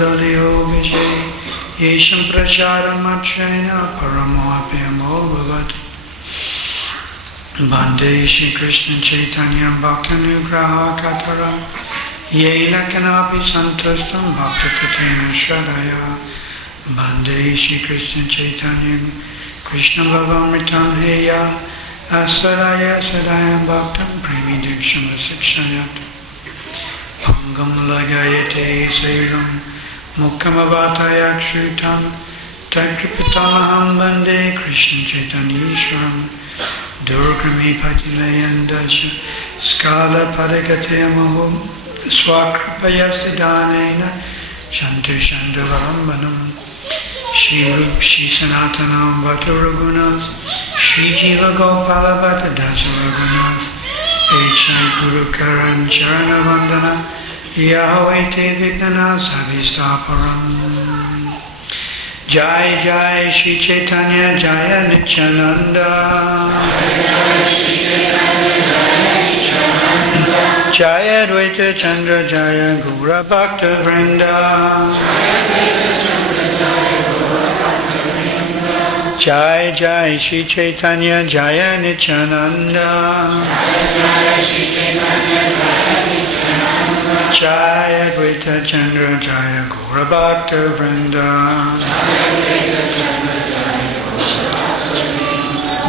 Dalio Vijay Yesham Pracharam Machena Paramoapyamo Bhavat Bande Shri Krishna Chaitanya Bhaktanugraha Kataram Yena Kanapi Santastam Bhaktatatena Shradaya Bande Shri Krishna Chaitanya Krishna Bhavamritam Heya Asvaraya Sadayam Bhaktam Premi Dikshama Sikshayat Pangam Lagayate Sairam Mukkamavataya Shrutam Takripitamaham Bande Krishna Chaitanya Ishwaram Durgami Patilayandasya Skala Padikate Amahum Swakripayastidanena Shantu Shanduvarambanam Shri Rup Shri Sanatanam Bhata Raghunath Shri Jiva Gopala Bhata Dasa Raghunath Echai Guru Karan Charana Vandana Yahweh Te Vikana Savistaparam Jai Jai Shri Chaitanya Jaya Nityananda Jaya Dvaita Chandra Jaya Gaura Bhakta Vrinda Jai Jai Shri Chaitanya Jaya Nityananda Jaya Dvaita Chandra Jaya Gaura Bhakta Vrinda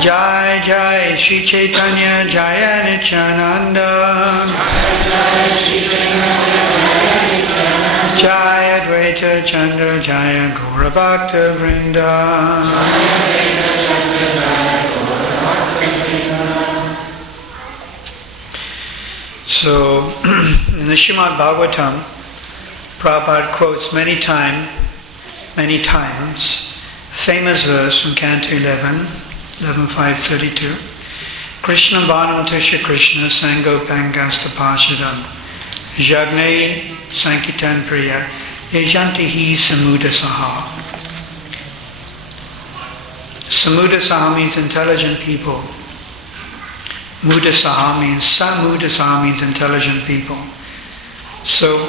Jai Jai Shri Chaitanya Jaya Nityananda Jaya Dvaita Chandra Jaya Gaura Bhakta Vrinda So, in the Srimad Bhagavatam, Prabhupada quotes many times, a famous verse from Canto 11.532. Krishna Bhanam Tusha Krishna Sango Pangasta Pashadam Jagne Sankitan Priya Yajanti Hi Samudasaha. Samudasaha means intelligent people. Mudasaha means Samudasaha means intelligent people. So,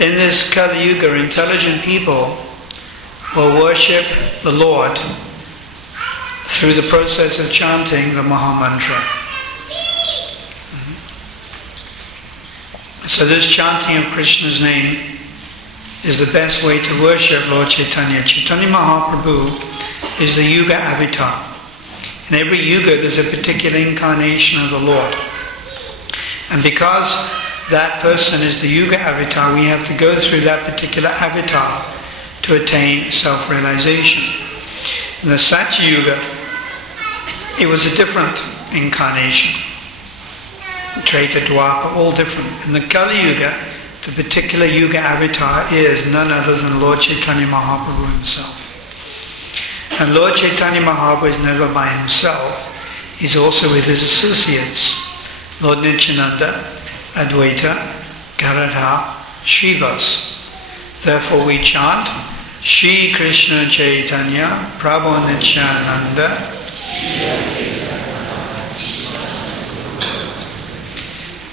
in this Kali Yuga, intelligent people will worship the Lord through the process of chanting the Maha Mantra. So this chanting of Krishna's name is the best way to worship Lord Chaitanya. Chaitanya Mahaprabhu is the Yuga avatar. In every Yuga there's a particular incarnation of the Lord. And because that person is the Yuga avatar, we have to go through that particular avatar to attain self-realization. In the Satya Yuga, it was a different incarnation. Treta, Dwapara, all different. In the Kali Yuga, the particular Yuga avatar is none other than Lord Chaitanya Mahaprabhu himself. And Lord Chaitanya Mahaprabhu is never by himself. He's also with his associates. Lord Nityananda, Advaita, Garadha, Srivas. Therefore we chant Shri Krishna Chaitanya Prabhu Nityananda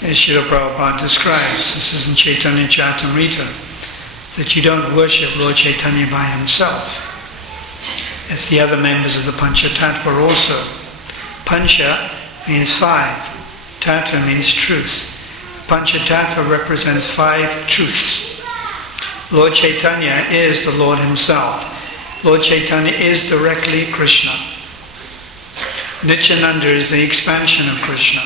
as Srila Prabhupada describes, this is in Chaitanya Charitamrita, that you don't worship Lord Chaitanya by himself. It's the other members of the Pancha Tattva also. Pancha means 5. Tattva means truth. Pancha Tattva represents 5 truths. Lord Chaitanya is the Lord himself. Lord Chaitanya is directly Krishna. Nityananda is the expansion of Krishna.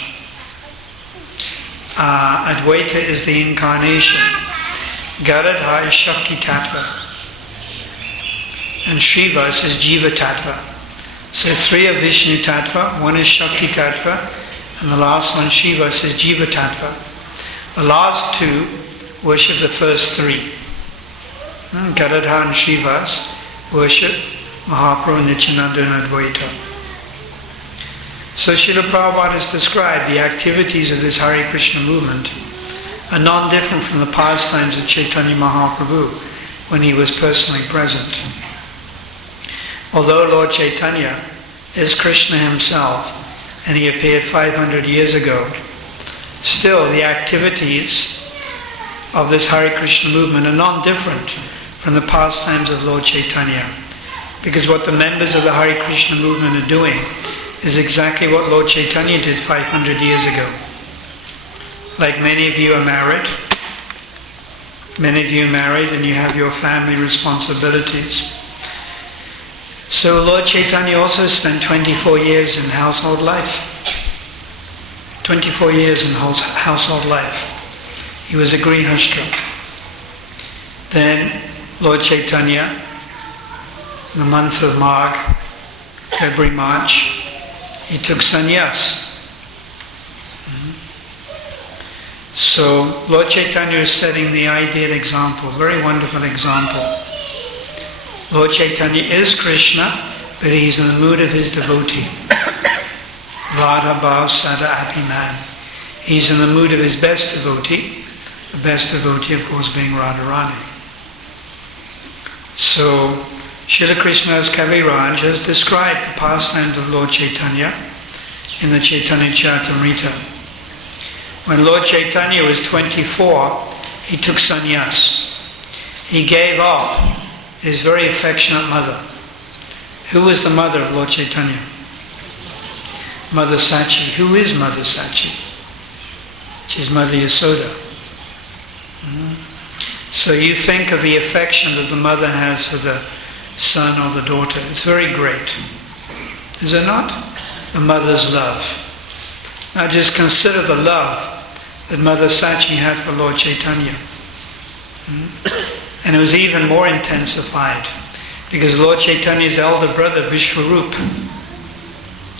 Advaita is the incarnation. Garadha is Shakti Tattva. And Srivas is Jiva Tattva. So 3 are Vishnu Tattva, 1 is Shakti Tattva, and the last one, Srivas, is Jiva Tattva. The last 2 worship the first 3. Garadha and Srivas worship Mahaprabhu, Nityananda and Advaita. So Srila Prabhupada has described the activities of this Hare Krishna movement are non-different from the pastimes of Chaitanya Mahaprabhu when he was personally present. Although Lord Chaitanya is Krishna himself and he appeared 500 years ago, still the activities of this Hare Krishna movement are non-different from the pastimes of Lord Chaitanya. Because what the members of the Hare Krishna movement are doing is exactly what Lord Chaitanya did 500 years ago. Like many of you are married. Many of you are married and you have your family responsibilities. So Lord Chaitanya also spent 24 years in household life. 24 years in household life. He was a Grihastha. Then Lord Chaitanya, in the month of Magh, February, March, he took sannyas. So Lord Chaitanya is setting the ideal example, very wonderful example. Lord Chaitanya is Krishna, but he's in the mood of his devotee. Radha Bhav Sada Abhiman. He's in the mood of his best devotee, the best devotee of course being Radharani. So Srila Krishnadas Kaviraj has described the pastimes of Lord Chaitanya in the Chaitanya Charitamrita. When Lord Chaitanya was 24, he took sannyas. He gave up his very affectionate mother. Who was the mother of Lord Chaitanya? Mother Sachi. Who is Mother Sachi? She's Mother Yasoda. So you think of the affection that the mother has for the son or the daughter. It's very great. Is it not? The mother's love. Now just consider the love that Mother Sachi had for Lord Chaitanya. And it was even more intensified because Lord Chaitanya's elder brother Vishwarup,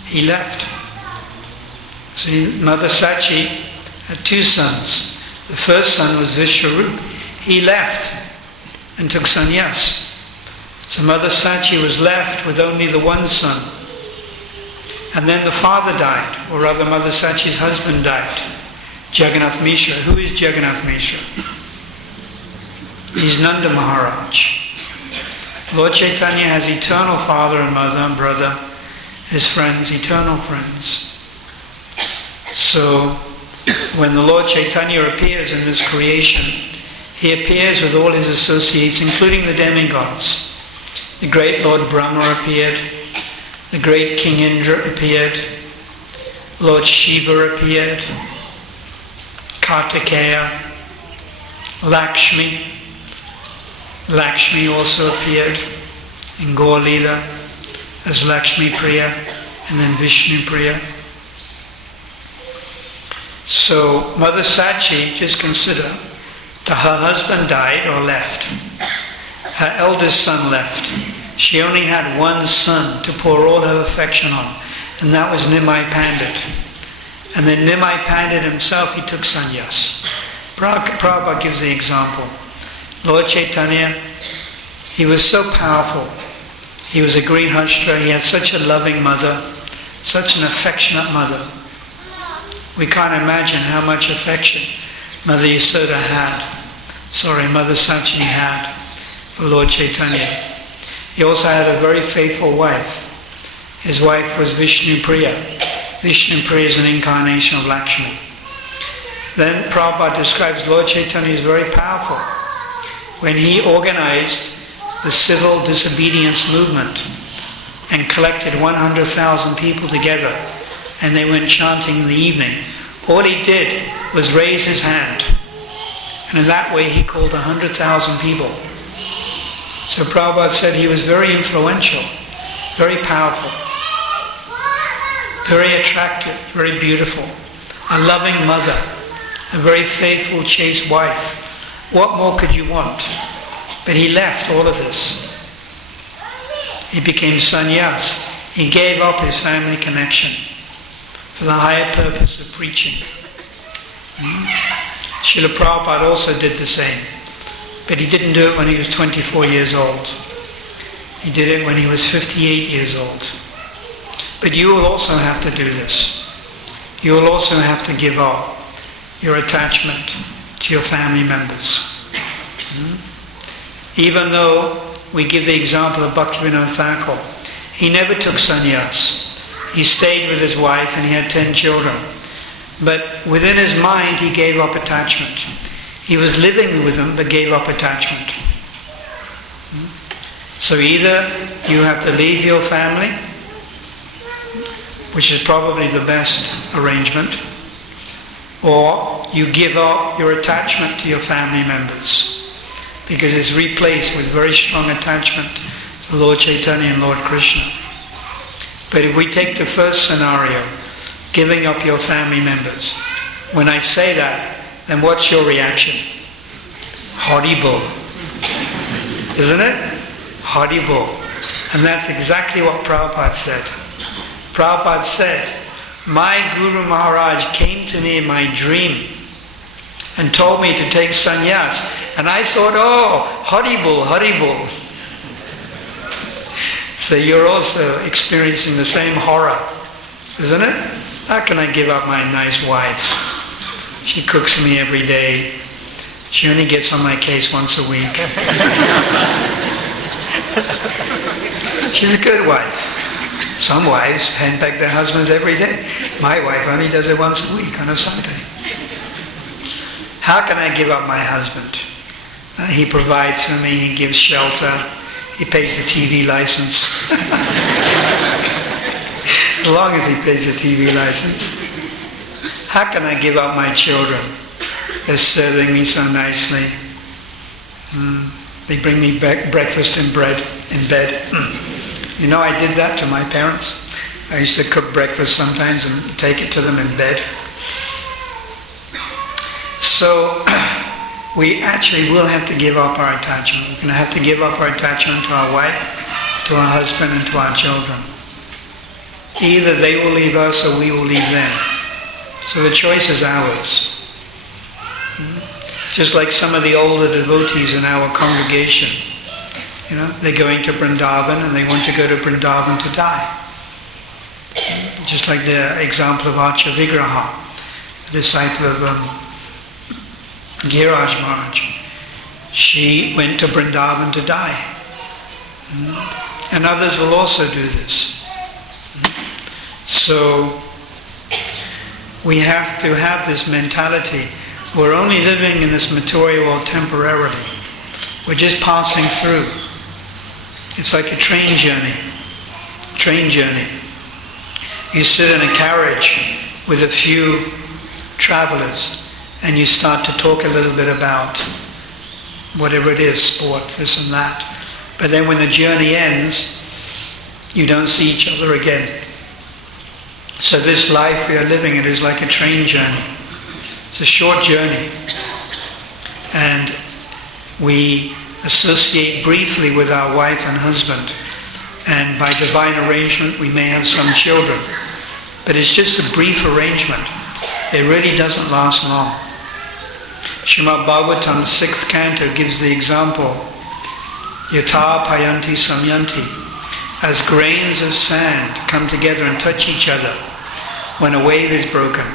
he left. See, Mother Sachi had two sons. The first son was Vishwarup. He left and took sannyas. So Mother Sachi was left with only the one son. And then the father died, or rather Mother Sachi's husband died, Jagannath Mishra. Who is Jagannath Mishra? He's Nanda Maharaj. Lord Chaitanya has eternal father and mother and brother, his friends, eternal friends. So when the Lord Chaitanya appears in this creation, he appears with all his associates, including the demigods. The great Lord Brahma appeared, the great King Indra appeared, Lord Shiva appeared, Kartikeya, Lakshmi. Lakshmi also appeared in Gaur Leela as Lakshmi Priya and then Vishnu Priya. So Mother Sachi, just consider that her husband died or left. Her eldest son left. She only had one son to pour all her affection on, and that was Nimai Pandit. And then Nimai Pandit himself, he took sannyas. Prabhupada gives the example. Lord Chaitanya, he was so powerful. He was a Grihastha. He had such a loving mother, such an affectionate mother. We can't imagine how much affection Mother Yasoda Mother Sachi had for Lord Chaitanya. He also had a very faithful wife. His wife was Vishnu Priya. Vishnu Priya is an incarnation of Lakshmi. Then Prabhupada describes Lord Chaitanya as very powerful. When he organized the civil disobedience movement and collected 100,000 people together and they went chanting in the evening, all he did was raise his hand. And in that way he called 100,000 people. So Prabhupada said he was very influential, very powerful, very attractive, very beautiful, a loving mother, a very faithful, chaste wife. What more could you want? But he left all of this. He became sannyas. He gave up his family connection for the higher purpose of preaching. Srila Prabhupada also did the same. But he didn't do it when he was 24 years old. He did it when he was 58 years old. But you will also have to do this. You will also have to give up your attachment to your family members. Even though we give the example of Bhaktivinoda Thakur, he never took sannyas. He stayed with his wife and he had 10 children. But within his mind he gave up attachment. He was living with them but gave up attachment. So either you have to leave your family, which is probably the best arrangement, or you give up your attachment to your family members, because it's replaced with very strong attachment to Lord Chaitanya and Lord Krishna. But if we take the first scenario, giving up your family members, when I say that, then what's your reaction? Haribol. Isn't it? Haribol. And that's exactly what Prabhupada said. Prabhupada said, my Guru Maharaj came to me in my dream and told me to take sannyas. And I thought, oh, Haribol, Haribol. So you're also experiencing the same horror, isn't it? How can I give up my nice wife? She cooks me every day. She only gets on my case once a week. She's a good wife. Some wives handbag their husbands every day. My wife only does it once a week on a Sunday. How can I give up my husband? He provides for me, he gives shelter, he pays the TV license. As long as he pays the TV license. How can I give up my children? They're serving me so nicely. They bring me breakfast and bread in bed. You know, I did that to my parents. I used to cook breakfast sometimes and take it to them in bed. So we actually will have to give up our attachment. We're going to have to give up our attachment to our wife, to our husband, and to our children. Either they will leave us or we will leave them. So the choice is ours. Just like some of the older devotees in our congregation. You know, they're going to Vrindavan and they want to go to Vrindavan to die. Just like the example of Archa Vigraha, the disciple of Giraj Maharaj. She went to Vrindavan to die. And others will also do this. So we have to have this mentality. We're only living in this material world temporarily. We're just passing through. It's like a train journey. You sit in a carriage with a few travelers and you start to talk a little bit about whatever it is, sport, this and that. But then when the journey ends, you don't see each other again. So this life we are living, it is like a train journey. It's a short journey. And we associate briefly with our wife and husband. And by divine arrangement, we may have some children. But it's just a brief arrangement. It really doesn't last long. Srimad Bhagavatam's 6th canto gives the example, Yatha payanti samyanti, as grains of sand come together and touch each other when a wave is broken,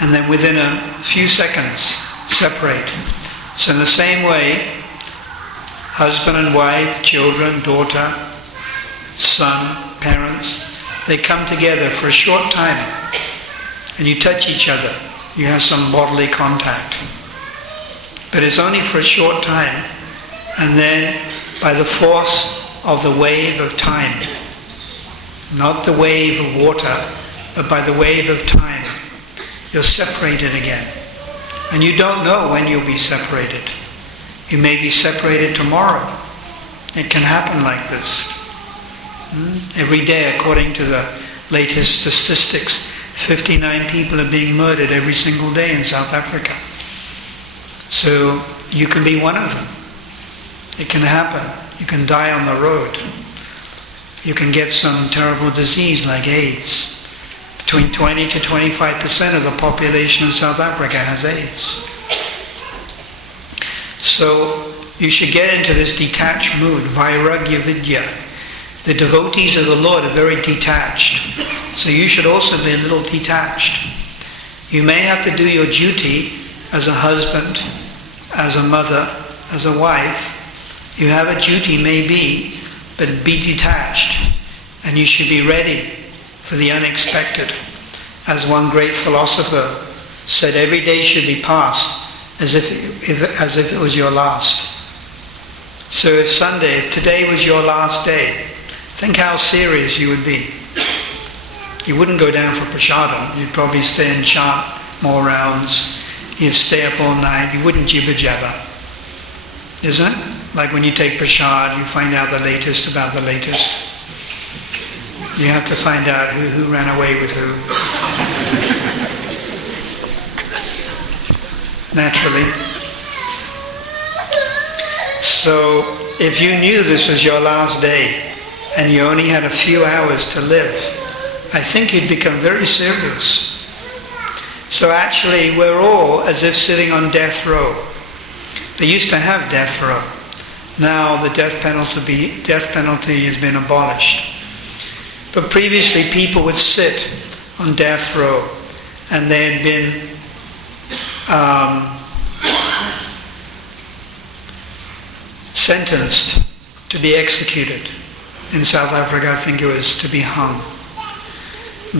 and then within a few seconds separate. So in the same way, husband and wife, children, daughter, son, parents, they come together for a short time and you touch each other. You have some bodily contact. But it's only for a short time, and then by the force of the wave of time, not the wave of water, but by the wave of time, you're separated again. And you don't know when you'll be separated. You may be separated tomorrow. It can happen like this. Every day, according to the latest statistics, 59 people are being murdered every single day in South Africa. So you can be one of them. It can happen. You can die on the road. You can get some terrible disease like AIDS. Between 20 to 25% of the population of South Africa has AIDS. So you should get into this detached mood, Vairagya Vidya. The devotees of the Lord are very detached. So you should also be a little detached. You may have to do your duty as a husband, as a mother, as a wife. You have a duty maybe, but be detached. And you should be ready for the unexpected. As one great philosopher said, every day should be passed as if it was your last. So if today was your last day, think how serious you would be. You wouldn't go down for prasadam. You'd probably stay and chant more rounds. You'd stay up all night. You wouldn't jibber jabber. Isn't it? Like when you take prasad, you find out the latest about the latest. You have to find out who ran away with who. Naturally. So if you knew this was your last day and you only had a few hours to live, I think you'd become very serious. So actually we're all as if sitting on death row. They used to have death row. Now the death penalty has been abolished. But previously people would sit on death row and they had been sentenced to be executed. In South Africa, I think it was to be hung.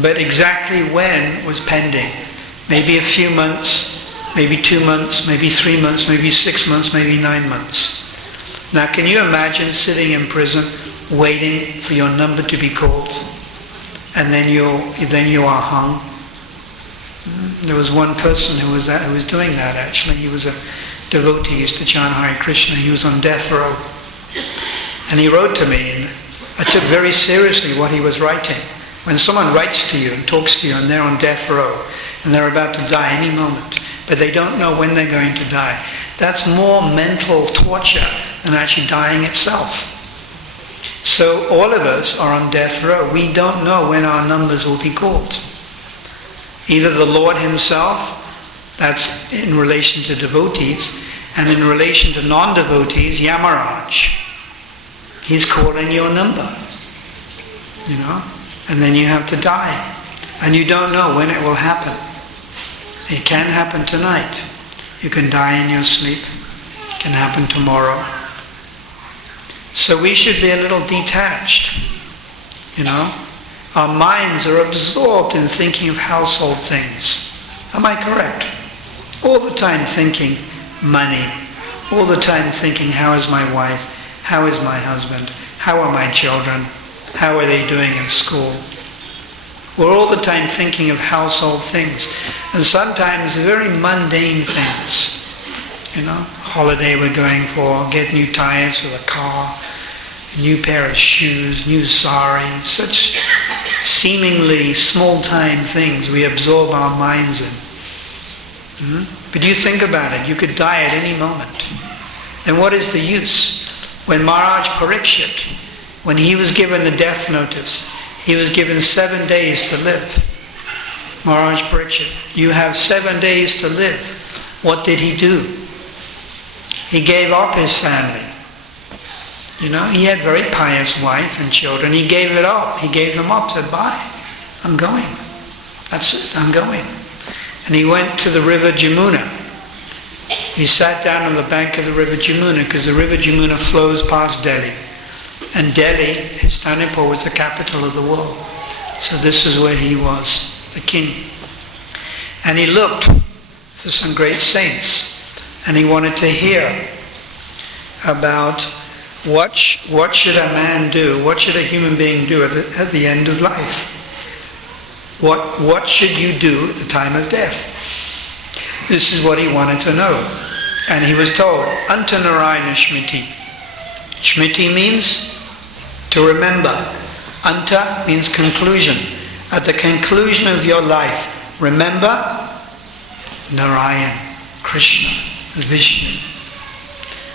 But exactly when was pending. Maybe a few months, maybe 2 months, maybe 3 months, maybe 6 months, maybe 9 months. Now can you imagine sitting in prison waiting for your number to be called and then you are hung? There was one person who was doing that actually. He was a devotee, he used to chant Hare Krishna. He was on death row. And he wrote to me, and I took very seriously what he was writing. When someone writes to you and talks to you and they're on death row and they're about to die any moment, but they don't know when they're going to die, that's more mental torture than actually dying itself. So all of us are on death row. We don't know when our numbers will be called. Either the Lord himself, that's in relation to devotees, and in relation to non-devotees, Yamaraj. He's calling your number, and then you have to die. And you don't know when it will happen. It can happen tonight. You can die in your sleep. It can happen tomorrow. So we should be a little detached, Our minds are absorbed in thinking of household things. Am I correct? All the time thinking money. All the time thinking, how is my wife? How is my husband? How are my children? How are they doing in school? We're all the time thinking of household things. And sometimes very mundane things. Holiday we're going for, get new tires for the car, new pair of shoes, new sari, such seemingly small-time things we absorb our minds in. But you think about it, you could die at any moment. Then what is the use? When Maharaj Parikshit, when he was given the death notice, he was given 7 days to live. Maharaj Parikshit, you have 7 days to live. What did he do? He gave up his family. He had very pious wife and children. He gave it up. He gave them up, said, bye, I'm going. That's it, I'm going. And he went to the river Jamuna. He sat down on the bank of the river Jamuna because the river Jamuna flows past Delhi. And Delhi, Hastinapur, was the capital of the world. So this is where he was, the king. And he looked for some great saints. And he wanted to hear about what should a man do, what should a human being do at the end of life? What should you do at the time of death? This is what he wanted to know. And he was told, Anta Narayana Shmiti. Shmiti means to remember. Anta means conclusion. At the conclusion of your life, remember Narayan, Krishna, Vishnu.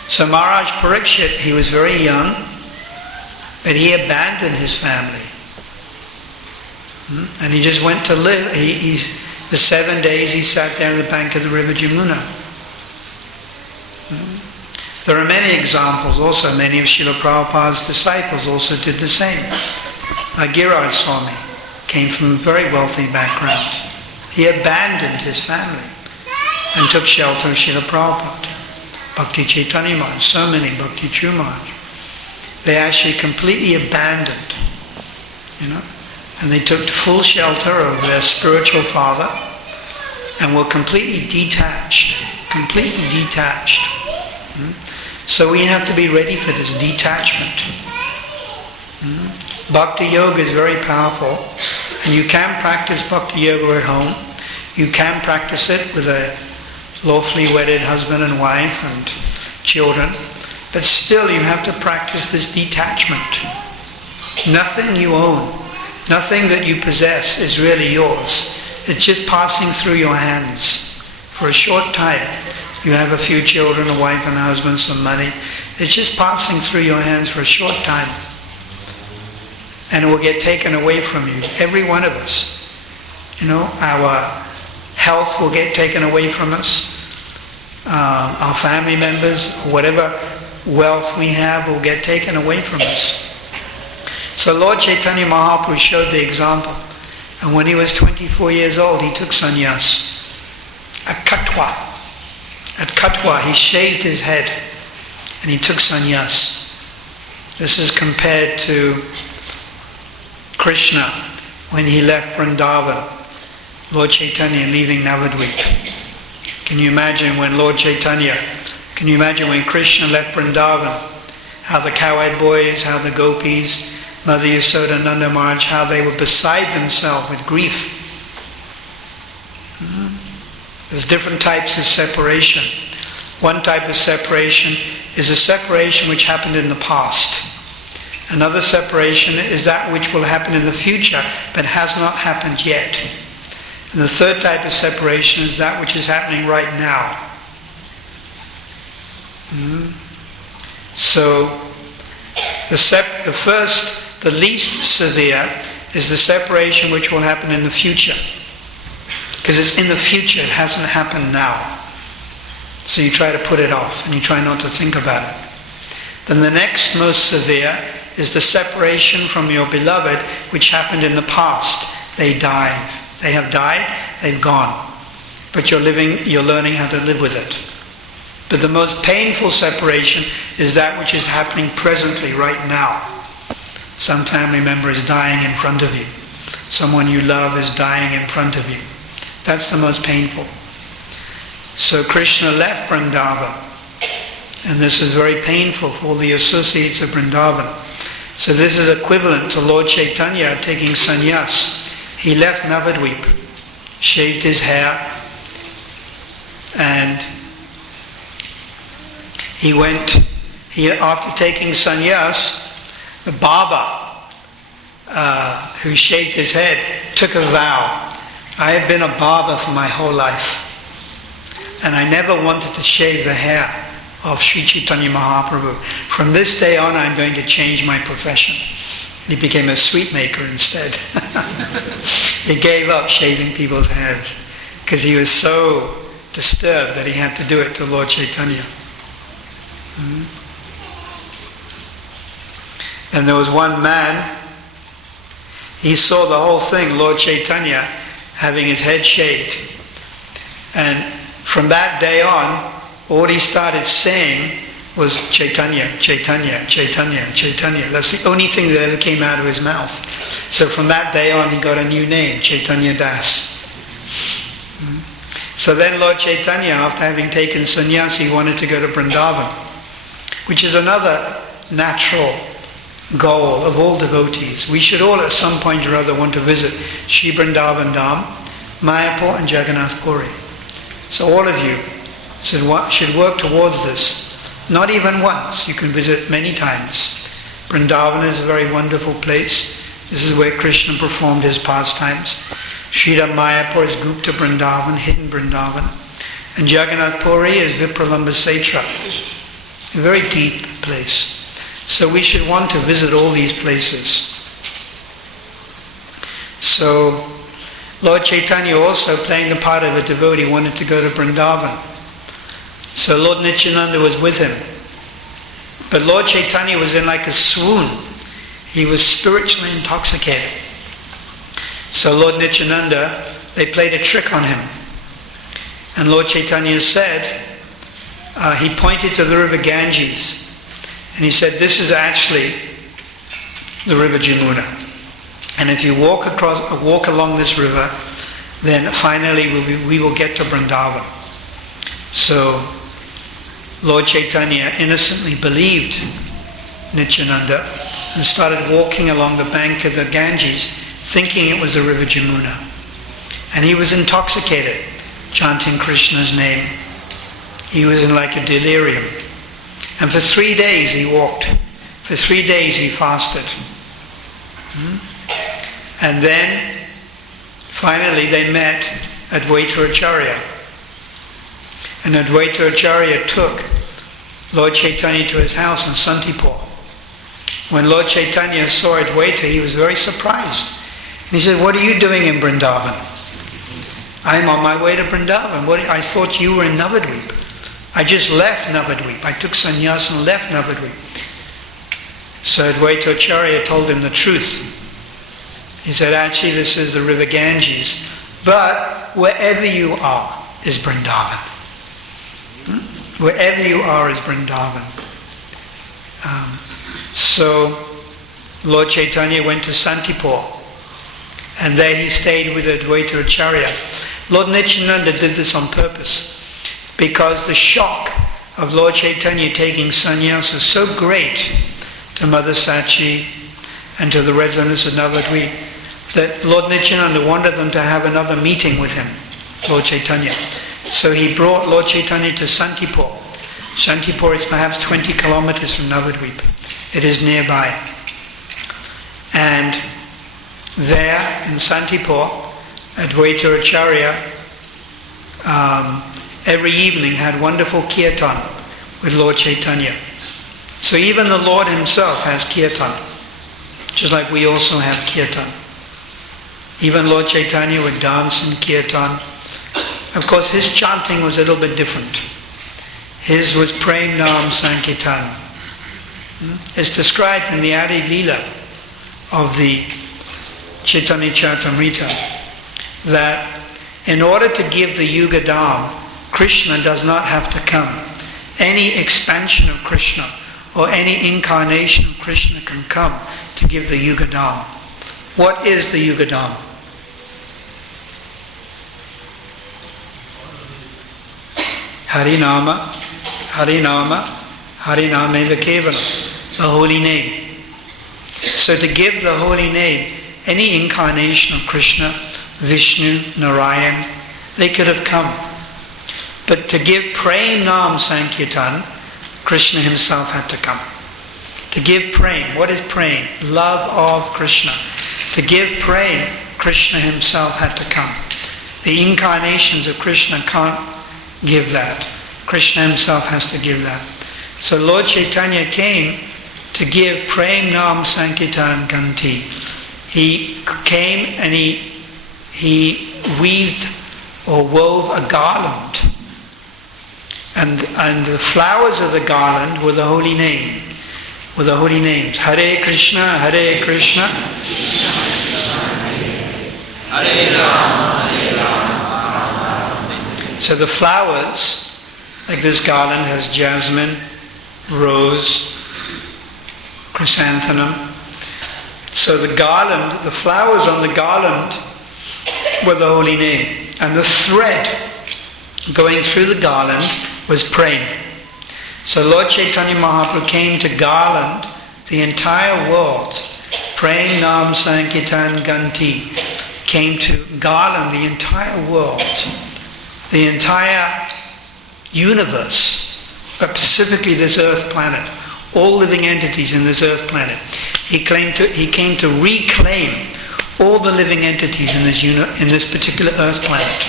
So Maharaj Parikshit, he was very young, but he abandoned his family. And he just went to live. The 7 days he sat there on the bank of the river Jamuna. There are many examples also. Many of Srila Prabhupada's disciples also did the same. Giraj Swami came from a very wealthy background. He abandoned his family and took shelter of Srila Prabhupada. Bhakti Chaitanya Maharaj, so many, Bhakti True Maharaj. They actually completely abandoned, and they took full shelter of their spiritual father and were completely detached completely detached. So we have to be ready for this detachment. Bhakti yoga is very powerful, and you can practice bhakti yoga at home. You can practice it with a lawfully wedded husband and wife and children, but still you have to practice this detachment. Nothing you own, nothing that you possess is really yours. It's just passing through your hands for a short time. You have a few children, a wife and a husband, some money. It's just passing through your hands for a short time. And it will get taken away from you. Every one of us. Our health will get taken away from us. Our family members, whatever wealth we have will get taken away from us. So Lord Chaitanya Mahaprabhu showed the example. And when he was 24 years old, he took sannyas. At Katwa. At Katwa, he shaved his head and he took sannyas. This is compared to Krishna when he left Vrindavan. Lord Chaitanya leaving Navadvip. Can you imagine when Krishna left Vrindavan, how the cowherd boys, how the gopis, Mother Yasoda, Nanda Maharaj, how they were beside themselves with grief. There's different types of separation. One type of separation is a separation which happened in the past. Another separation is that which will happen in the future but has not happened yet. And the third type of separation is that which is happening right now. So the least severe is the separation which will happen in the future. Because it's in the future, it hasn't happened now. So you try to put it off and you try not to think about it. Then the next most severe is the separation from your beloved which happened in the past. They died. They have died, they've gone. But you're learning how to live with it. But the most painful separation is that which is happening presently, right now. Some family member is dying in front of you. Someone you love is dying in front of you. That's the most painful. So Krishna left Vrindavan. And this is very painful for all the associates of Vrindavan. So this is equivalent to Lord Chaitanya taking sannyas. He left Navadvip, shaved his hair, and after taking sannyas, the Baba, who shaved his head, took a vow. I have been a Baba for my whole life, and I never wanted to shave the hair of Sri Chaitanya Mahaprabhu. From this day on, I'm going to change my profession. And he became a sweet maker instead. He gave up shaving people's hairs because he was so disturbed that he had to do it to Lord Chaitanya. And there was one man, he saw the whole thing, Lord Chaitanya having his head shaved. And from that day on, all he started saying was Chaitanya, Chaitanya, Chaitanya, Chaitanya. That's the only thing that ever came out of his mouth. So from that day on, he got a new name, Chaitanya Das. So then Lord Chaitanya, after having taken sannyas, he wanted to go to Vrindavan, which is another natural goal of all devotees. We should all at some point or other want to visit Sri Vrindavan Dham, Mayapur and Jagannath Puri. So all of you should work towards this. Not even once. You can visit many times. Vrindavan is a very wonderful place. This is where Krishna performed his pastimes. Sridhar Mayapur is Gupta Vrindavan, hidden Vrindavan. And Jagannath Puri is Vipralamba Setra, a very deep place. So we should want to visit all these places. So Lord Chaitanya, also playing the part of a devotee, wanted to go to Vrindavan. So Lord Nityananda was with him. But Lord Chaitanya was in like a swoon. He was spiritually intoxicated. So Lord Nityananda, they played a trick on him. And Lord Chaitanya said, he pointed to the river Ganges. And he said, this is actually the river Jamuna. And if you walk along this river, then finally we will get to Vrindavan. So Lord Chaitanya innocently believed Nityananda and started walking along the bank of the Ganges thinking it was the river Jamuna. And he was intoxicated, chanting Krishna's name. He was in like a delirium. And for 3 days he walked. For 3 days he fasted. And then, finally they met Advaita Acharya. And Advaita Acharya took Lord Chaitanya to his house in Santipur. When Lord Chaitanya saw Advaita, he was very surprised. And he said, "What are you doing in Vrindavan?" "I'm on my way to Vrindavan. I thought you were in Navadvip." "I just left Navadvip. I took sannyas and left Navadvip." So Advaita Acharya told him the truth. He said, "Actually, this is the river Ganges, but wherever you are is Vrindavan. Wherever you are is Vrindavan." So Lord Chaitanya went to Santipur, and there he stayed with Advaita Acharya. Lord Nityananda did this on purpose, because the shock of Lord Chaitanya taking sannyas was so great to Mother Sachi and to the residents of Navadvip that Lord Nityananda wanted them to have another meeting with him, Lord Chaitanya. So he brought Lord Chaitanya to Santipur. Santipur is perhaps 20 kilometers from Navadvip. It is nearby. And there in Santipur, Advaita Acharya every evening had wonderful kirtan with Lord Chaitanya. So even the Lord himself has kirtan, just like we also have kirtan. Even Lord Chaitanya would dance in kirtan. Of course, his chanting was a little bit different. His was Prem Nam Sankirtan. It's described in the Adi Leela of the Chaitanya Charitamrita that in order to give the Yuga Dham, Krishna does not have to come. Any expansion of Krishna or any incarnation of Krishna can come to give the Yuga Dham. What is the Yuga Dham? Harinama, Harinama, Harinameva Kevalam, the holy name. So to give the holy name, any incarnation of Krishna, Vishnu, Narayan, they could have come. But to give Prem Nam Sankirtan, Krishna himself had to come. To give Prem, what is Prem? Love of Krishna. To give Prem, Krishna himself had to come. The incarnations of Krishna can't give that. Krishna himself has to give that. So Lord Chaitanya came to give Prem Nam Sankirtan Ganti. He came and he weaved or wove a garland. And the flowers of the garland were the holy name, were the holy names. Hare Krishna, Hare Krishna. Hare Rama, Hare Rama. So the flowers, like this garland has jasmine, rose, chrysanthemum. So the garland, the flowers on the garland were the holy name. And the thread going through the garland was Prem. So Lord Chaitanya Mahaprabhu came to garland the entire world. Prem Nam Sankirtan Ganti came to garland the entire world, the entire universe, but specifically this earth planet, all living entities in this earth planet. He came to reclaim all the living entities in this particular earth planet.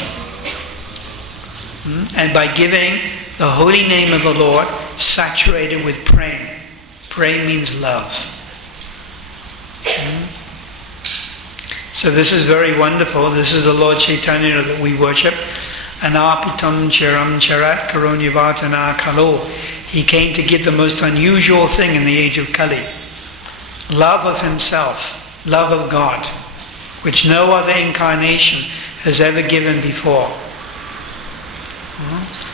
And by giving the holy name of the Lord saturated with Prem. Prem means love. So this is very wonderful. This is the Lord Chaitanya that we worship. Anapitam charam charat karunyavatana kalo. He came to give the most unusual thing in the age of Kali. Love of himself, love of God, which no other incarnation has ever given before.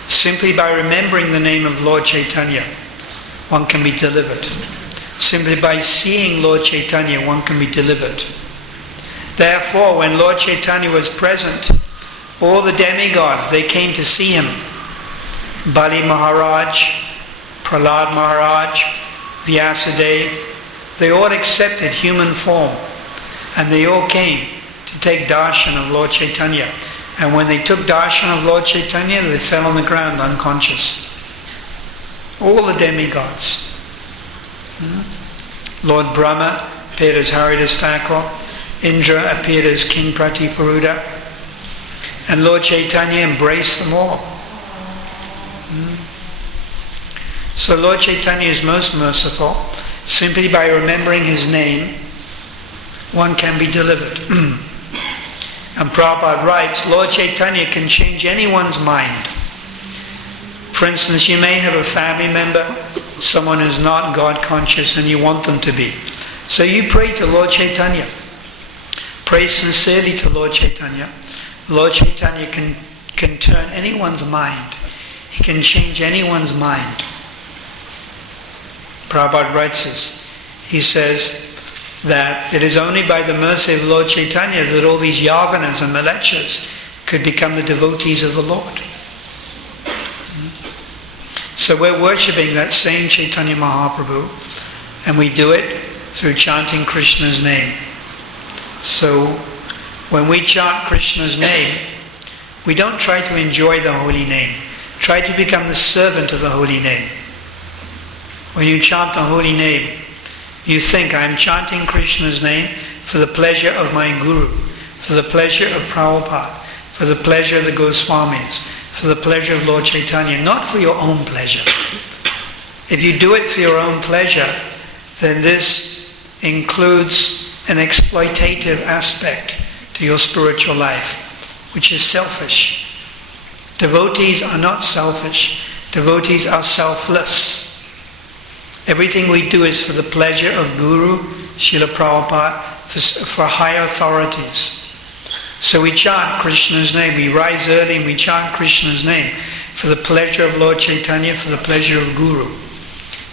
Simply by remembering the name of Lord Chaitanya, one can be delivered. Simply by seeing Lord Chaitanya, one can be delivered. Therefore, when Lord Chaitanya was present, all the demigods, they came to see him. Bali Maharaj, Prahlad Maharaj, Vyasadeva, they all accepted human form, and they all came to take darshan of Lord Chaitanya. And when they took darshan of Lord Chaitanya, they fell on the ground unconscious. All the demigods. Lord Brahma appeared as Haridas Thakur, Indra appeared as King Pratiparuda, and Lord Chaitanya embraced them all. So Lord Chaitanya is most merciful. Simply by remembering his name, one can be delivered. And Prabhupada writes, Lord Chaitanya can change anyone's mind. For instance, you may have a family member, someone who's not God conscious, and you want them to be. So you pray to Lord Chaitanya. Pray sincerely to Lord Chaitanya. Lord Chaitanya can turn anyone's mind. He can change anyone's mind. Prabhupada writes this. He says that it is only by the mercy of Lord Chaitanya that all these yavanas and malechas could become the devotees of the Lord. So we're worshipping that same Chaitanya Mahaprabhu, and we do it through chanting Krishna's name. So when we chant Krishna's name, we don't try to enjoy the holy name. Try to become the servant of the holy name. When you chant the holy name, you think, I'm chanting Krishna's name for the pleasure of my Guru, for the pleasure of Prabhupada, for the pleasure of the Goswamis, for the pleasure of Lord Chaitanya, not for your own pleasure. If you do it for your own pleasure, then this includes an exploitative aspect to your spiritual life, which is selfish. Devotees are not selfish. Devotees are selfless. Everything we do is for the pleasure of Guru, Srila Prabhupada, for high authorities. So we chant Krishna's name. We rise early and we chant Krishna's name for the pleasure of Lord Chaitanya, for the pleasure of Guru.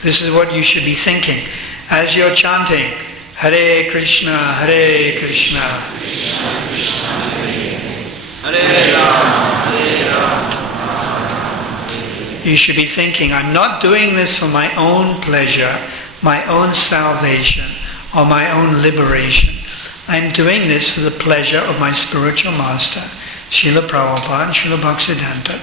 This is what you should be thinking. As you're chanting, Hare Krishna, Hare Krishna, Krishna Krishna, Hare Rama, Hare Rama. You should be thinking, I'm not doing this for my own pleasure, my own salvation, or my own liberation. I'm doing this for the pleasure of my spiritual master, Srila Prabhupada and Srila Bhaktisiddhanta,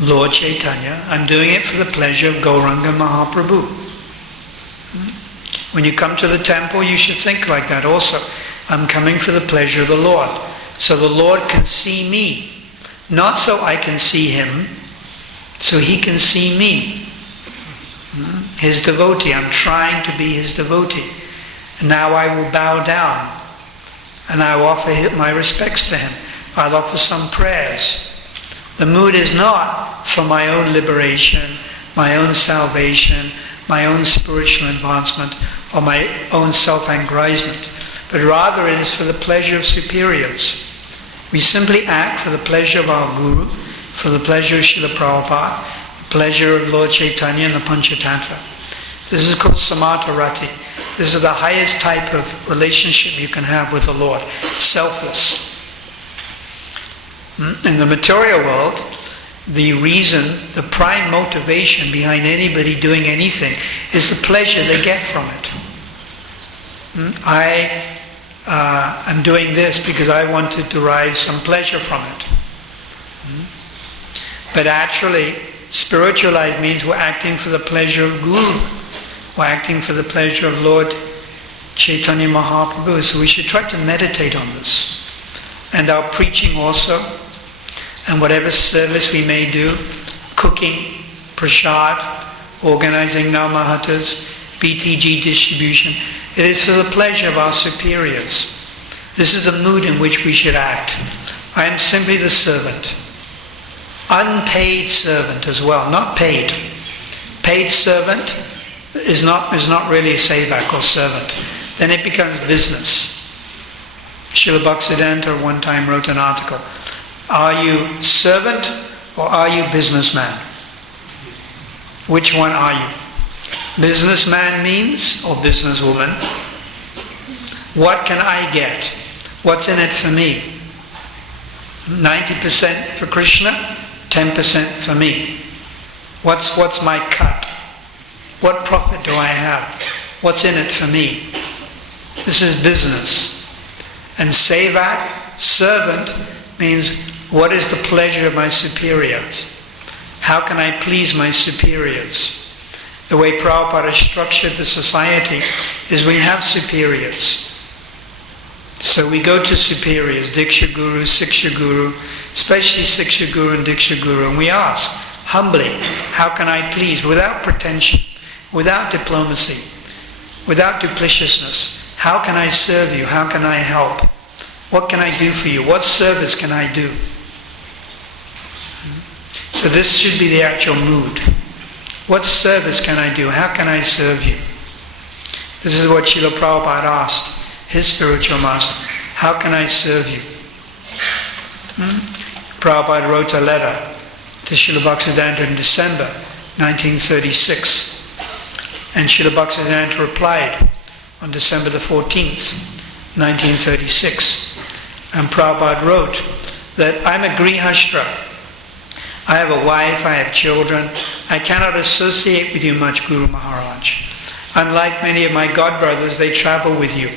Lord Chaitanya. I'm doing it for the pleasure of Gauranga Mahaprabhu. When you come to the temple, you should think like that also. I'm coming for the pleasure of the Lord. So the Lord can see me. Not so I can see him, so he can see me. His devotee. I'm trying to be his devotee. And now I will bow down and I will offer my respects to him. I'll offer some prayers. The mood is not for my own liberation, my own salvation, my own spiritual advancement, or my own self-aggrandizement, but rather it is for the pleasure of superiors. We simply act for the pleasure of our Guru, for the pleasure of Srila Prabhupada, the pleasure of Lord Chaitanya and the Panchatattva. This is called Samatha-rati. This is the highest type of relationship you can have with the Lord. Selfless. In the material world, the reason, the prime motivation behind anybody doing anything is the pleasure they get from it. I'm doing this because I want to derive some pleasure from it. But actually, spiritual life means we're acting for the pleasure of Guru. We're acting for the pleasure of Lord Chaitanya Mahaprabhu. So we should try to meditate on this. And our preaching also, and whatever service we may do, cooking, prasad, organizing namahatas, BTG distribution, it is for the pleasure of our superiors. This is the mood in which we should act. I am simply the servant. Unpaid servant as well, not paid. Paid servant is not really a sevak or servant. Then it becomes business. Srila Bhaktisiddhanta one time wrote an article. Are you servant or are you businessman? Which one are you? Businessman means, or businesswoman, what can I get? What's in it for me? 90% for Krishna, 10% for me. What's my cut? What profit do I have? What's in it for me? This is business. And sevak, servant, means what is the pleasure of my superiors? How can I please my superiors? The way Prabhupada has structured the society is we have superiors. So we go to superiors, Diksha Guru, Siksha Guru, especially Siksha Guru and Diksha Guru, and we ask humbly, how can I please, without pretension, without diplomacy, without duplicitousness, how can I serve you? How can I help? What can I do for you? What service can I do? So this should be the actual mood. What service can I do? How can I serve you? This is what Srila Prabhupada asked his spiritual master. How can I serve you? Prabhupada wrote a letter to Srila Bhaktisiddhanta in December 1936. And Srila Bhaktisiddhanta replied on December the 14th, 1936. And Prabhupada wrote that I'm a grihastra. I have a wife, I have children. I cannot associate with you much, Guru Maharaj. Unlike many of my godbrothers, they travel with you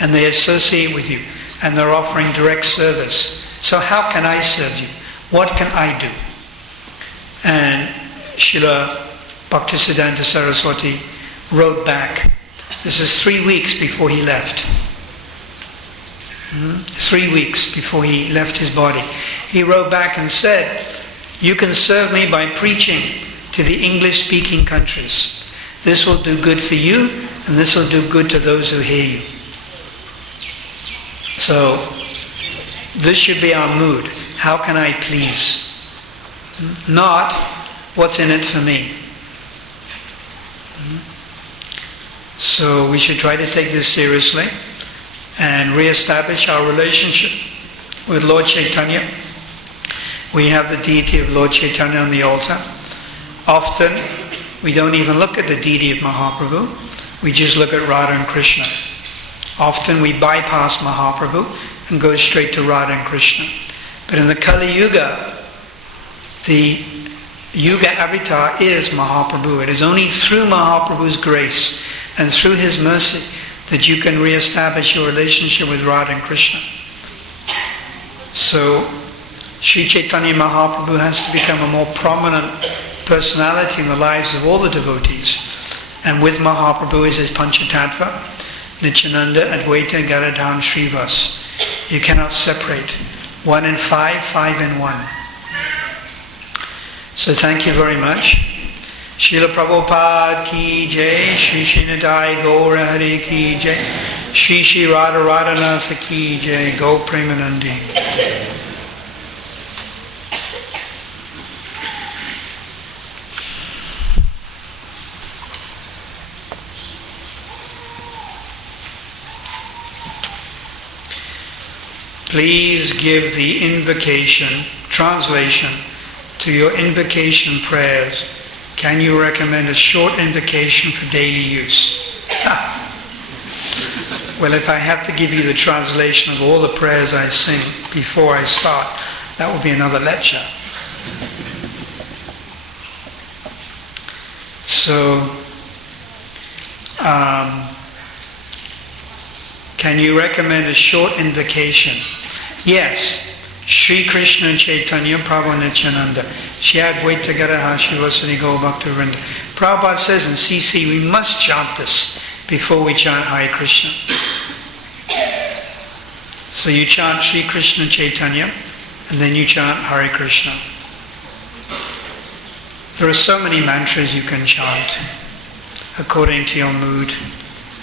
and they associate with you and they're offering direct service. So how can I serve you? What can I do? And Srila Bhaktisiddhanta Saraswati wrote back. This is 3 weeks before he left. 3 weeks before he left his body. He wrote back and said, you can serve me by preaching to the English-speaking countries. This will do good for you, and this will do good to those who hear you. So, this should be our mood. How can I please? Not what's in it for me. So we should try to take this seriously and re-establish our relationship with Lord Chaitanya. We have the deity of Lord Chaitanya on the altar. Often we don't even look at the deity of Mahaprabhu. We just look at Radha and Krishna. Often we bypass Mahaprabhu and go straight to Radha and Krishna. But in the Kali Yuga, the Yuga Avatar is Mahaprabhu. It is only through Mahaprabhu's grace and through his mercy that you can re-establish your relationship with Radha and Krishna. So Sri Chaitanya Mahaprabhu has to become a more prominent personality in the lives of all the devotees. And with Mahaprabhu is his Panchatattva, Nityananda, Advaita, Gadadhar, Srivas. You cannot separate. 1 in 5, 5 in 1. So thank you very much. Srila Prabhupada ki jai, Shri Srinadai Gaura Hare ki jai, Shri Shri Radha Radhanatha ki jai, Go Premanandi. Please give the invocation, translation, to your invocation prayers. Can you recommend a short invocation for daily use? Well, if I have to give you the translation of all the prayers I sing before I start, that will be another lecture. So, can you recommend a short invocation? Yes. Shri Krishna Chaitanya Prabhu Nityananda Shri Advaita Gadadhar Srivasadi Gaur Bhakta Vrinda. Prabhupada says in CC we must chant this before we chant Hare Krishna. So you chant Shri Krishna Chaitanya and then you chant Hare Krishna. There are so many mantras you can chant according to your mood,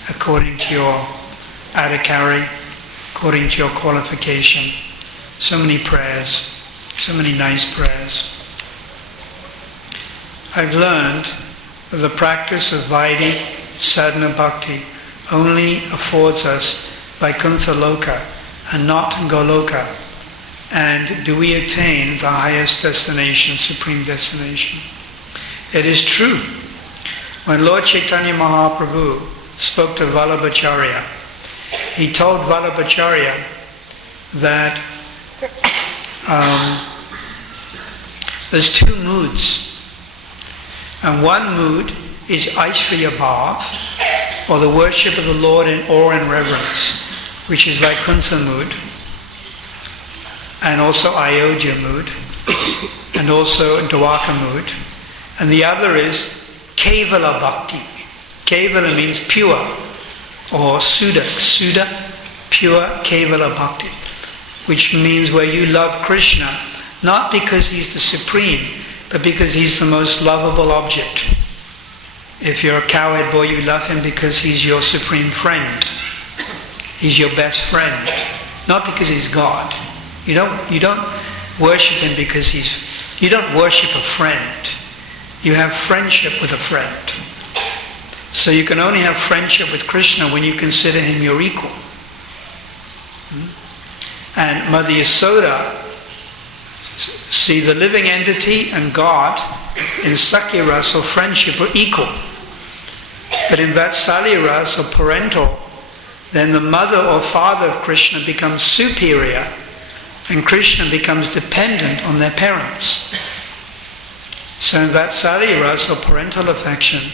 according to your adhikari, according to your qualification. So many prayers, so many nice prayers. I've learned that the practice of Vaidhi sadhana bhakti only affords us Vaikuntha Loka and not Goloka. And do we attain the highest destination, supreme destination? It is true. When Lord Chaitanya Mahaprabhu spoke to Vallabhacharya, he told Vallabhacharya that There's two moods. And one mood is Aishvarya Bhav, or the worship of the Lord in awe and reverence, which is Vaikuntha mood, and also Ayodhya mood, and also Dwaka mood. And the other is Kevala Bhakti. Kevala means pure, or Sudha, pure Kevala Bhakti, which means where you love Krishna, not because he's the supreme, but because he's the most lovable object. If you're a cowherd boy, you love him because he's your supreme friend. He's your best friend, not because he's God. You don't worship him because you don't worship a friend. You have friendship with a friend. So you can only have friendship with Krishna when you consider him your equal. And Mother Yasoda, see, the living entity and God in Sakya Rasa or friendship are equal. But in Vatsalya Rasa or parental, then the mother or father of Krishna becomes superior and Krishna becomes dependent on their parents. So in Vatsalya Rasa or parental affection,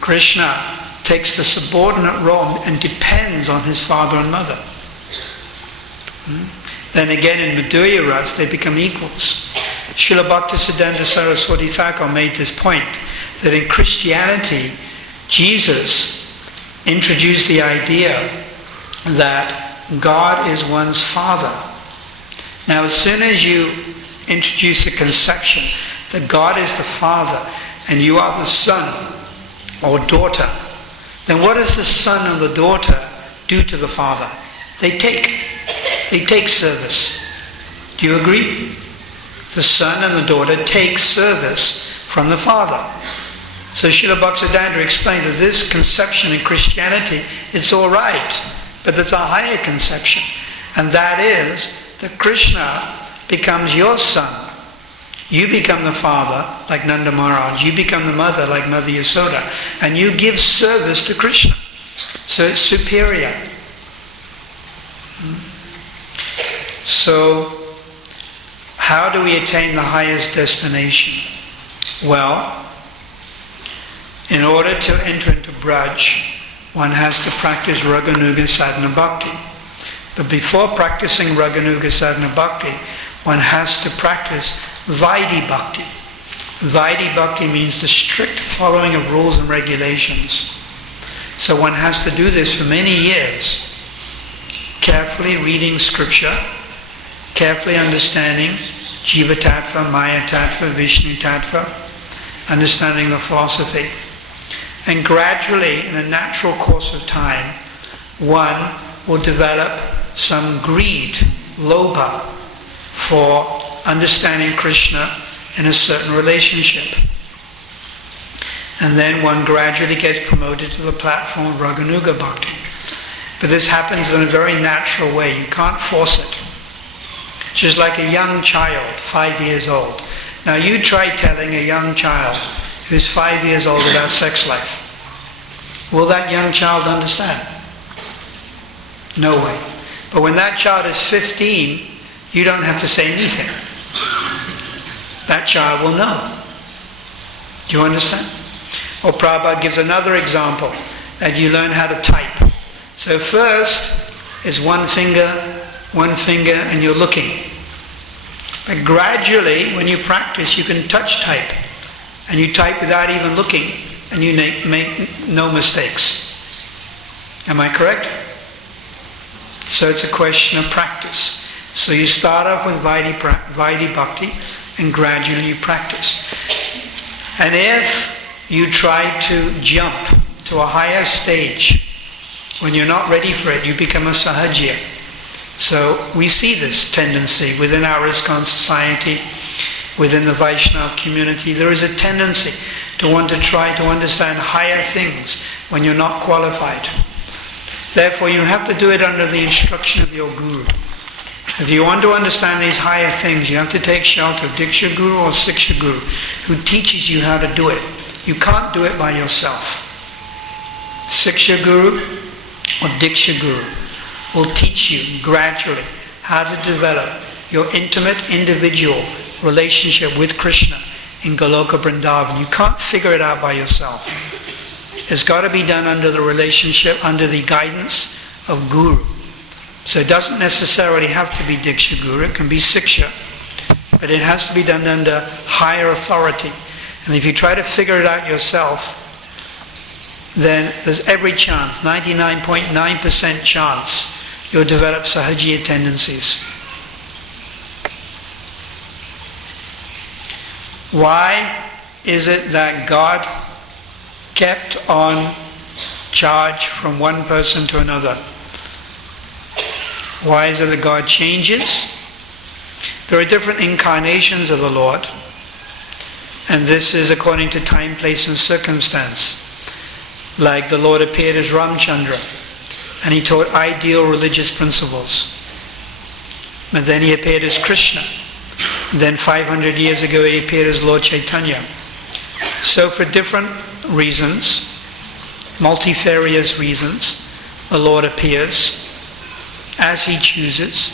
Krishna takes the subordinate role and depends on his father and mother. Then again in Madhurya Rasa they become equals. Srila Bhaktisiddhanta Saraswati Thakur made this point, that in Christianity, Jesus introduced the idea that God is one's father. Now as soon as you introduce the conception that God is the father and you are the son or daughter, then what does the son and the daughter do to the father? They take service. Do you agree? The son and the daughter take service from the father. So Srila Bhaktisiddhanta explained that this conception in Christianity, it's all right, but there's a higher conception, and that is that Krishna becomes your son. You become the father, like Nanda Maharaj. You become the mother, like Mother Yasoda. And you give service to Krishna. So it's superior. So, how do we attain the highest destination? Well, in order to enter into Braj, one has to practice Raganuga Sadhana Bhakti. But before practicing Raganuga Sadhana Bhakti, one has to practice Vaidhi Bhakti. Vaidhi Bhakti means the strict following of rules and regulations. So one has to do this for many years, carefully reading scripture, carefully understanding Jiva Tattva, Maya Tattva, Vishnu Tattva, understanding the philosophy. And gradually, in a natural course of time, one will develop some greed, lobha, for understanding Krishna in a certain relationship. And then one gradually gets promoted to the platform of Raganuga Bhakti. But this happens in a very natural way. You can't force it. Just like a young child, 5 years old. Now you try telling a young child who's 5 years old about sex life. Will that young child understand? No way. But when that child is 15, you don't have to say anything. That child will know. Do you understand? Or Prabhupada gives another example, that you learn how to type. So first is one finger, and you're looking. But gradually, when you practice, you can touch type. And you type without even looking, and you make no mistakes. Am I correct? So it's a question of practice. So you start off with Vaidhi Bhakti, and gradually you practice. And if you try to jump to a higher stage, when you're not ready for it, you become a Sahajya. So we see this tendency within our ISKCON society, within the Vaishnava community. There is a tendency to want to try to understand higher things when you're not qualified. Therefore, you have to do it under the instruction of your guru. If you want to understand these higher things, you have to take shelter of Diksha Guru or Siksha Guru, who teaches you how to do it. You can't do it by yourself. Siksha Guru or Diksha Guru will teach you gradually how to develop your intimate individual relationship with Krishna in Goloka Vrindavan. You can't figure it out by yourself. It's got to be done under the relationship, under the guidance of Guru. So it doesn't necessarily have to be Diksha Guru, it can be Siksha. But it has to be done under higher authority. And if you try to figure it out yourself, then there's every chance, 99.9% chance, you'll develop Sahajiya tendencies. Why is it that God kept on charge from one person to another? Why is it that God changes? There are different incarnations of the Lord, and this is according to time, place and circumstance. Like the Lord appeared as Ramchandra, and he taught ideal religious principles. But then he appeared as Krishna. And then 500 years ago he appeared as Lord Chaitanya. So for different reasons, multifarious reasons, the Lord appears as he chooses,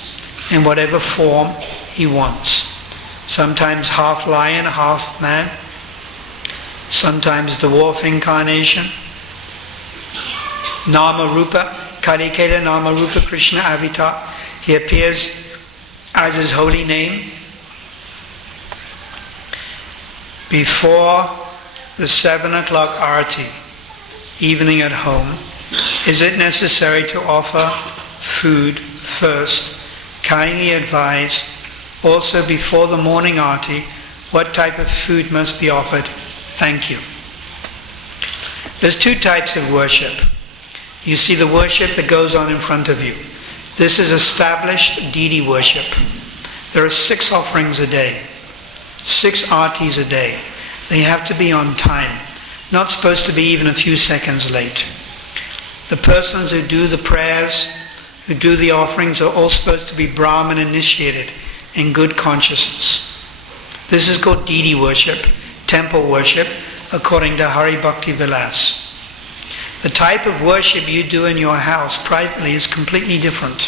in whatever form he wants. Sometimes half lion, half man. Sometimes dwarf incarnation. Nama Rupa, Kalikela Nama Rupa Krishna Avatar. He appears as his holy name. Before the 7 o'clock arati, evening at home, is it necessary to offer food first? Kindly advise. Also before the morning arati, what type of food must be offered? Thank you. There's two types of worship. You see the worship that goes on in front of you. This is established deity worship. There are 6 offerings a day, 6 artis a day. They have to be on time, not supposed to be even a few seconds late. The persons who do the prayers, who do the offerings, are all supposed to be Brahmin initiated in good consciousness. This is called deity worship, temple worship, according to Hari Bhakti Vilas. The type of worship you do in your house privately is completely different.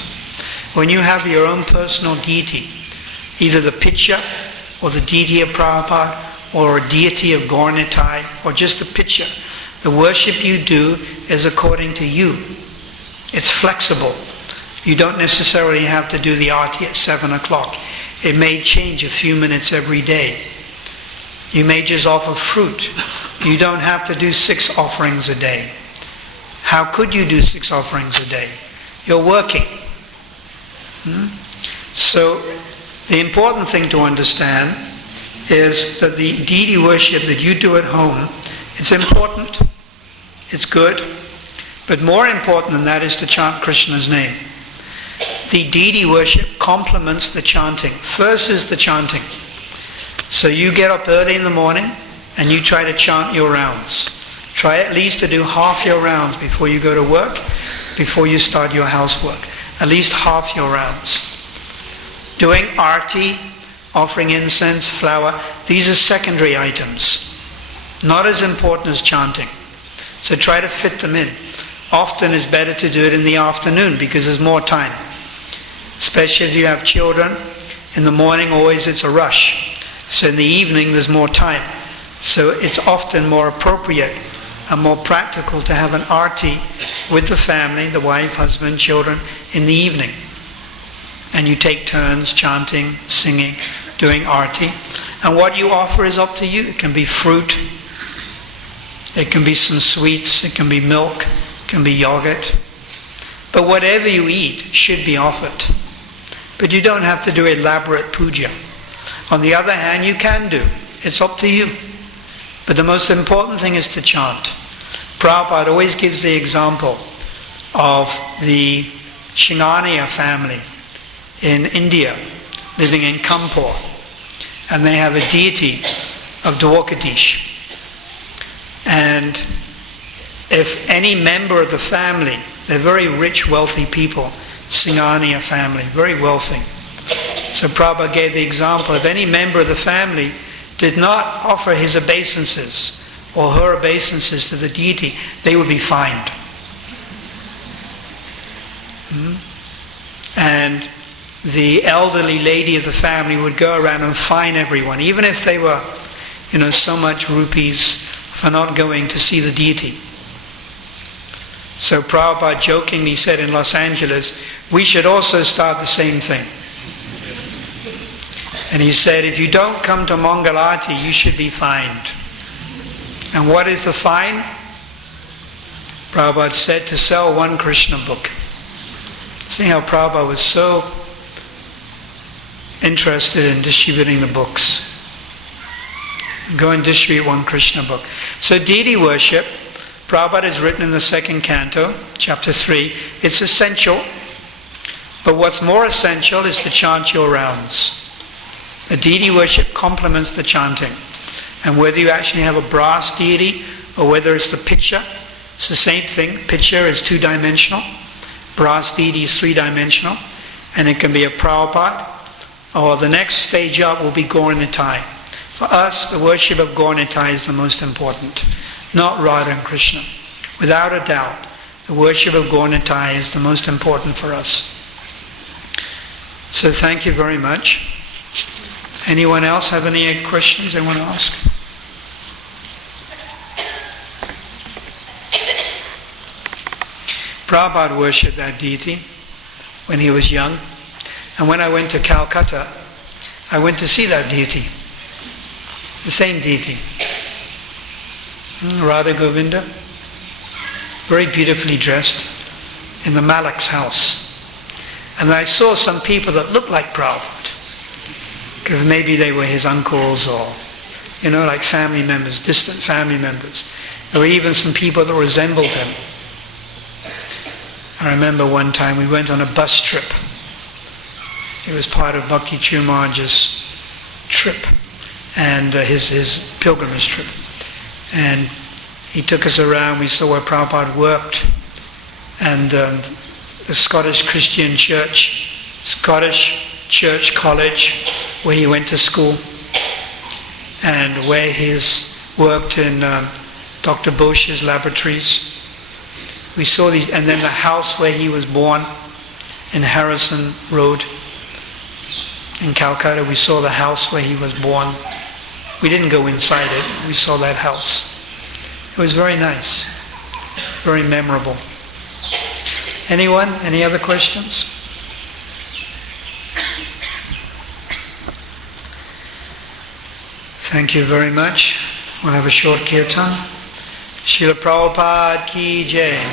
When you have your own personal deity, either the picture or the deity of Prabhupada or a deity of Gaur-Nitai or just a picture, the worship you do is according to you. It's flexible. You don't necessarily have to do the arati at 7 o'clock. It may change a few minutes every day. You may just offer fruit. You don't have to do 6 offerings a day. How could you do 6 offerings a day? You're working. So the important thing to understand is that the deity worship that you do at home, it's important, it's good, but more important than that is to chant Krishna's name. The deity worship complements the chanting. First is the chanting. So you get up early in the morning and you try to chant your rounds. Try at least to do half your rounds before you go to work, before you start your housework. At least half your rounds. Doing arti, offering incense, flower, these are secondary items. Not as important as chanting. So try to fit them in. Often it's better to do it in the afternoon because there's more time. Especially if you have children. In the morning always it's a rush. So in the evening there's more time. So it's often more appropriate and more practical to have an arti with the family, the wife, husband, children, in the evening. And you take turns chanting, singing, doing arti. And what you offer is up to you. It can be fruit, it can be some sweets, it can be milk, it can be yogurt. But whatever you eat should be offered. But you don't have to do elaborate puja. On the other hand, you can do. It's up to you. But the most important thing is to chant. Prabhupada always gives the example of the Shinganiya family in India, living in Kanpur. And they have a deity of Dwarkadish. And if any member of the family, they're very rich, wealthy people, Singania family, very wealthy. So Prabhupada gave the example, if any member of the family did not offer his obeisances or her obeisances to the deity, they would be fined. And the elderly lady of the family would go around and fine everyone, even if they were, so much rupees for not going to see the deity. So Prabhupada jokingly said in Los Angeles, we should also start the same thing. And he said, if you don't come to Mangalati, you should be fined. And what is the fine? Prabhupada said, to sell one Krishna book. See how Prabhupada was so interested in distributing the books. Go and distribute one Krishna book. So deity worship, Prabhupada has written in the second canto, chapter 3, it's essential, but what's more essential is to chant your rounds. The deity worship complements the chanting. And whether you actually have a brass deity or whether it's the picture, it's the same thing. Picture is two-dimensional, brass deity is three-dimensional, and it can be a Prabhupada, or the next stage up will be Gaura Nitai. For us, the worship of Gaura Nitai is the most important, not Radha and Krishna. Without a doubt, the worship of Gaura Nitai is the most important for us. So thank you very much. Anyone else have any questions they want to ask? Prabhupada worshipped that deity when he was young. And when I went to Calcutta, I went to see that deity. The same deity. Radha Govinda, very beautifully dressed, in the Malak's house. And I saw some people that looked like Prabhupada, because maybe they were his uncles or, like family members, distant family members. There were even some people that resembled him. I remember one time we went on a bus trip. It was part of Bhakti Maharaj's trip, and his pilgrimage trip. And he took us around, we saw where Prabhupada worked, and the Scottish Christian Church, Scottish Church College, where he went to school, and where he's worked in Dr. Bosch's laboratories. We saw these, and then the house where he was born in Harrison Road in Calcutta. We saw the house where he was born. We didn't go inside it, we saw that house. It was very nice, very memorable. Anyone? Any other questions? Thank you very much. We'll have a short kirtan. Srila Prabhupada ki jai.